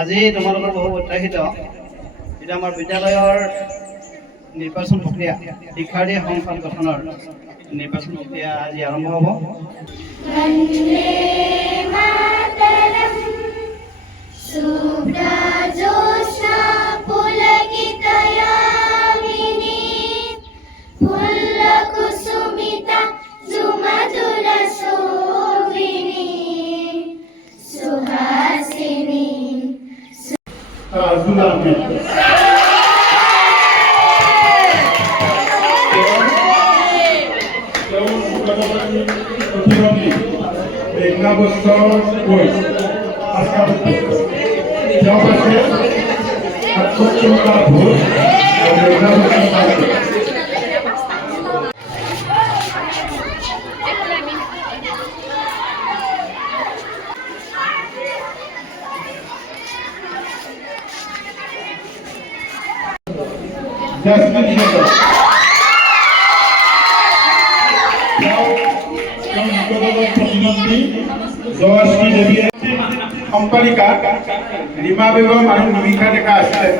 আজি তোমালোকৰ বহু উৎসাহিত এটা আমাৰ বিদ্যালয়ৰ নিৰ্বাচন প্ৰক্ৰিয়া শিক্ষাৰ্থী সংসদ গঠনৰ নিৰ্বাচন প্ৰক্ৰিয়া আজি আৰম্ভ হ'ব। সম্পাদিকা ৰীমা বেগম আৰু নিমিষা ডেকা আছিলে।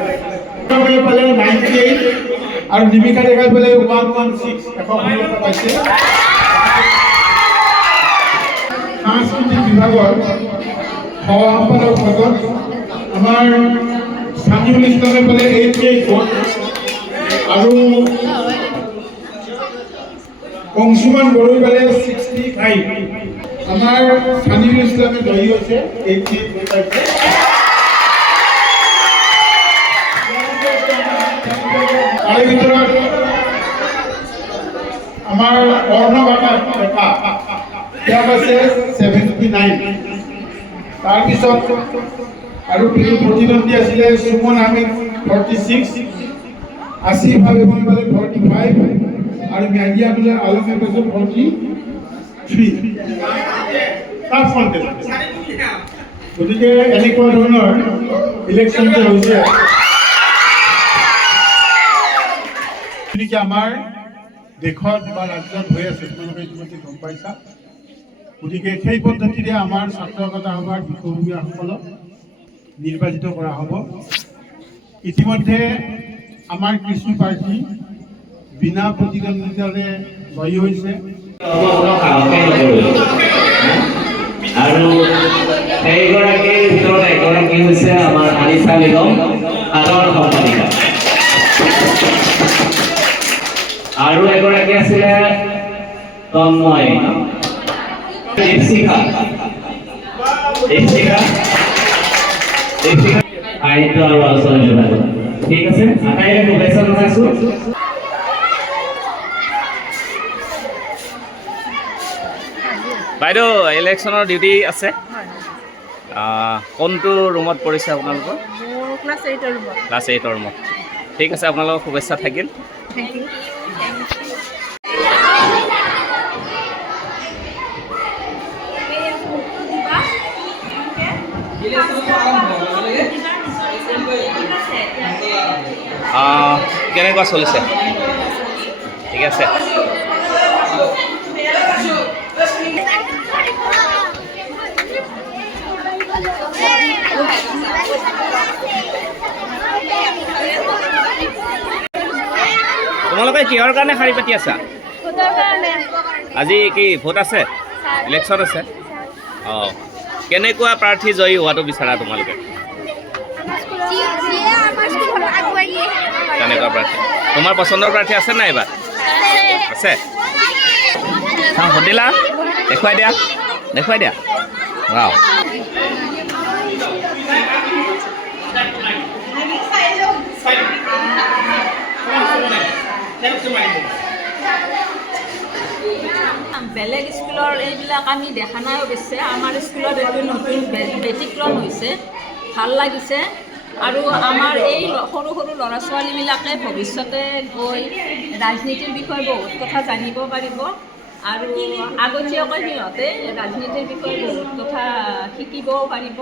পালে 98 আৰু নিমিষা ডেকাই পালে 116 পাইছে। সাংস্কৃতিক বিভাগৰ সহ সম্পাদক পদত আমাৰ সামিউল ইছলামে পালে 88 ভোট আৰু অংশুমান বড়োই পালে 65। আমাৰ সামিউল ইসলামে জয়ী হয়েছে 88 ভোট পাইছে। তাৰ ভিতৰত আমাৰ অৰ্ণব ডেকা তেওঁ পাইছে 79। তাৰপিছত আৰু প্ৰতিদ্বন্দ্বী আছিলে সুমন আহমেদ 46, আসিফ হাবিবুল পালে 45 আৰু মেহদি আলমে পাইছে 43। গতিকে এনেকুৱা ধৰণৰ ইলেকশ্যন যে হৈছে আমাৰ দেশত বা ৰাজ্যত হৈ আছে, তোমালোকে ইতিমধ্যে গম পাইছা। গতিকে সেই পদ্ধতিৰে আমাৰ ছাত্ৰ একতা সভাৰ বিষয়ববীয়াসকলক নিৰ্বাচিত কৰা হ'ব। ইতিমধ্যে আমাৰ কিছু প্ৰাৰ্থী বিনা প্ৰতিদ্বন্দ্বিতাৰে জয়ী হৈছে। আৰু সেইগৰাকীৰ ভিতৰত এগৰাকী হৈছে আমাৰ আনিছা বেগম, সাধাৰণ সম্পাদিকা। আৰু এগৰাকী আছিলে তন্ময়, সাহিত্য আৰু আলোচনা বিভাগ। ঠিক আছে, আটাইৰে শুভেচ্ছা জনাইছো। বাইদেউ, ইলেকশ্যনৰ ডিউটি আছে, কোনটো ৰুমত পৰিছে আপোনালোকৰ? ক্লাছ 8 ৰুমত। ঠিক আছে, আপোনালোকৰ শুভেচ্ছা থাকিল। কেনেকুৱা চলিছে? ঠিক আছে। তোমালোকে কিহৰ কাৰণে শাৰী পাতি আছা? আজি কি ভোট আছে? ইলেকশ্যন আছে? অঁ, কেনেকুৱা প্ৰাৰ্থী জয়ী হোৱাটো বিচাৰা তোমালোকে? কেনেকুৱা প্ৰাৰ্থী? তোমাৰ পচন্দৰ প্ৰাৰ্থী আছে নাই এইবাৰ? আছে? সুধিলা? দেখুৱাই দিয়া, দেখুৱাই দিয়া। ৱাও, বেলেগ স্কুলৰ এইবিলাক আমি দেখা নাই অৱশ্যে। আমাৰ স্কুলত এইটো নতুন ব্যতিক্ৰম হৈছে, ভাল লাগিছে। আৰু আমাৰ এই সৰু সৰু ল'ৰা ছোৱালীবিলাকে ভৱিষ্যতে গৈ ৰাজনীতিৰ বিষয়ে বহুত কথা জানিব পাৰিব আৰু আগতীয়াকৈ সিহঁতে ৰাজনীতিৰ বিষয়ে বহুত কথা শিকিবও পাৰিব।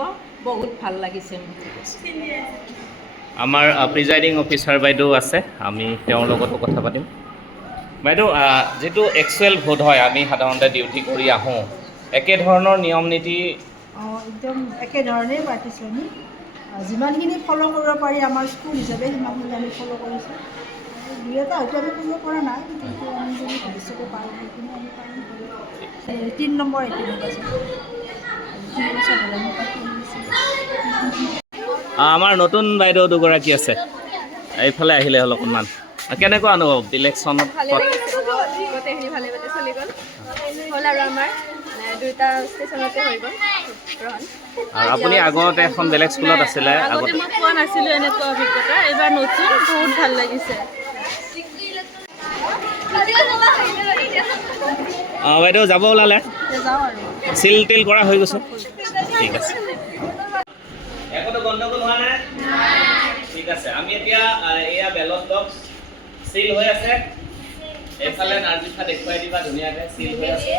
বহুত ভাল লাগিছে। আমাৰ প্ৰিজাইডিং অফিচাৰ বাইদেউ আছে, আমি তেওঁৰ লগতো কথা পাতিম। বাইদেউ, যিটো একচুৱেল ভোট হয়, আমি সাধাৰণতে ডিউটি কৰি আহোঁ, একেধৰণৰ নিয়ম নীতি? একদম একেধৰণেই পাতিছোঁ আমি। যিমানখিনি ফ'ল' কৰিব পাৰি আমাৰ স্কুল হিচাপে সিমানখিনি আমি ফ'ল' কৰিছোঁ। দুই এটা হয়তো আমি কৰিব পৰা নাই, কিন্তু আমি যদি ভৱিষ্যতে পাৰোঁ সেইখিনি আমি পাৰিম। 3 নম্বৰ এইটো নিৰ্বাচন 3 বছৰ হ'লে মই পাতি আমাৰ নতুন বাইদেউ দুগৰাকী আছে, এইফালে আহিলে হ'ল অকণমান। কেনেকুৱা অনুভৱ ইলেকশ্যনত? গোটেইখিনি ভালে ভালে চলি গ'ল আৰু আমাৰ 2টা ষ্টেচনতে হৈ গ'ল গ্ৰহণ। আৰু আপুনি আগতে এখন বেলেগ স্কুলত আছিলে, আগতে মই পোৱা নাছিলোঁ এনেকুৱা অভিজ্ঞতা, এইবাৰ নতুন বহুত ভাল লাগিছে। বাইদেউ যাব ওলালে? যাওঁ আৰু চিল টিল কৰা হৈ গৈছে? ঠিক আছে, একোতো গণ্ডগোল হোৱা নাই? ঠিক আছে, আমি এতিয়া এয়া বেলট বক্স চিল হৈ আছে। এইফালে নাৰ্জিফা দেখুৱাই দিবা, ধুনীয়াকৈ চিল হৈ আছে।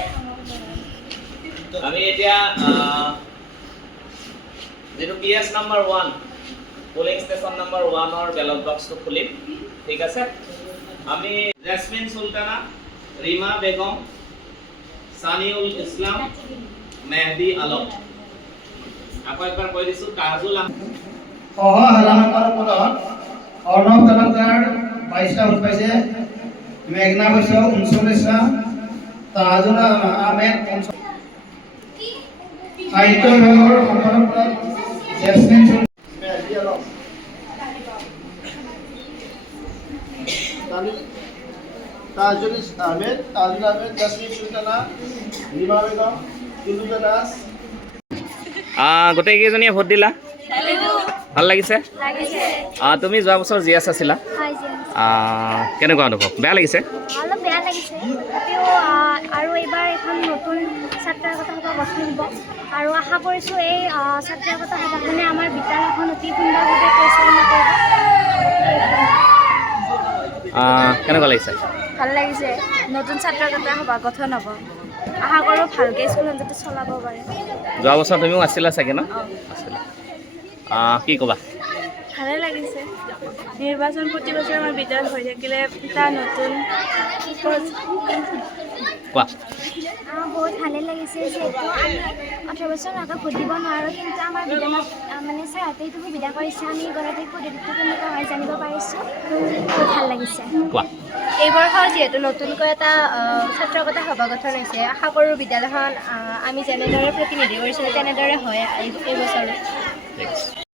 আমি এতিয়া যিটো PS নম্বৰ 1 পোলিং ষ্টেচন নম্বৰ 1ৰ বেলট বক্সটো খুলিম। ঠিক আছে, আমি জেছমিন চুলতানা, ৰীমা বেগম, সানিউল ইছলাম, মেহদি আলম, আকৌ একবাৰ কৈ দিছোঁ, কাজুল সহ হালামাৰ ওপৰত অৰ্ণৱ তালুকদাৰ 22টা ভোট পাইছে, মেঘনা বৈশ্য 39টা, তাজুল আহমেদ 50। সাহিত্য বিভাগৰ সম্পাদক পদত জেছমিন মেহদি আলম, তাজুল আহমেদ, জেছমিন চুলতানা, ৰীমা বেগম, তুলুজা দাস। গোটেইকেইজনীয়ে ভোট দিলা? ভাল লাগিছে? তুমি যোৱা বছৰ GS আছিলা, কেনেকুৱা অনুভৱ? বেয়া লাগিছে? অলপ বেয়া লাগিছে, তথাপিও আৰু এইবাৰ এখন নতুন ছাত্ৰৰ কথা গঠন হ'ব আৰু আশা কৰিছোঁ এই ছাত্ৰৰ কথা সভাখনে আমাৰ বিদ্যালয়খন অতি সুন্দৰভাৱে পৰিচালনা কৰিব। কেনেকুৱা লাগিছে? ভাল লাগিছে, নতুন ছাত্ৰৰ কথা সভা গঠন হ'ব, আশা কৰোঁ ভালকৈ স্কুলখন যাতে চলাব পাৰে। যোৱা বছৰ তুমিও আছিলা চাগে ন? আছিলা, কি ক'বা? ভালে লাগিছে, নিৰ্বাচন প্ৰতি বছৰ আমাৰ বিদ্যালয়ত হৈ থাকিলে এটা নতুন কোৱা। বহুত ভালেই লাগিছে, যিহেতু আমি 18 বছৰ আগত ভোট দিব নোৱাৰোঁ, কিন্তু আমাৰ বিদ্যালয়ত মানে ছাৰহঁতে এইটো সুবিধা কৰিছে, আমি গণতান্ত্ৰিক পদ্ধতিটো কেনেকুৱা হয় জানিব পাৰিছোঁ, বহুত ভাল লাগিছে। কোৱা। এইবৰ্ষৰ যিহেতু নতুনকৈ এটা ছাত্ৰকতা সভা গঠন হৈছে, আশা কৰোঁ বিদ্যালয়খন আমি যেনেদৰে প্ৰতিনিধি কৰিছিলোঁ তেনেদৰে হয় এইবছৰো। ঠিক আছে।